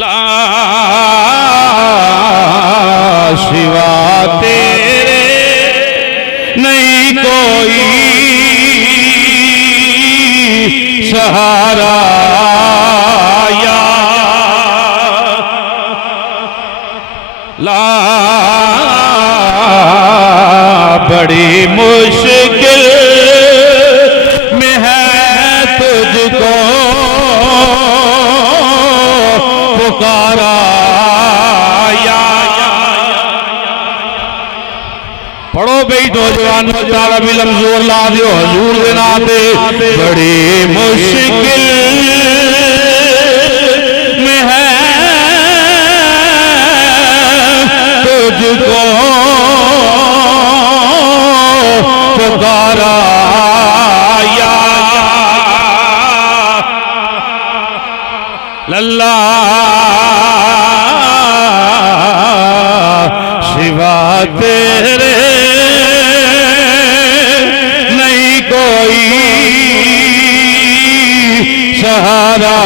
ला सिवा तेरे नहीं कोई सहारा या ला बड़ी मुश्किल में है तुझको पुकारा या पढ़ो भाई नौजवान तारा भी लमजोर ला दियो हजूर दे नाते बड़ी मुश्किल में है तुझको पुकारा या लल्ला सिवा तेरे नहीं कोई सहारा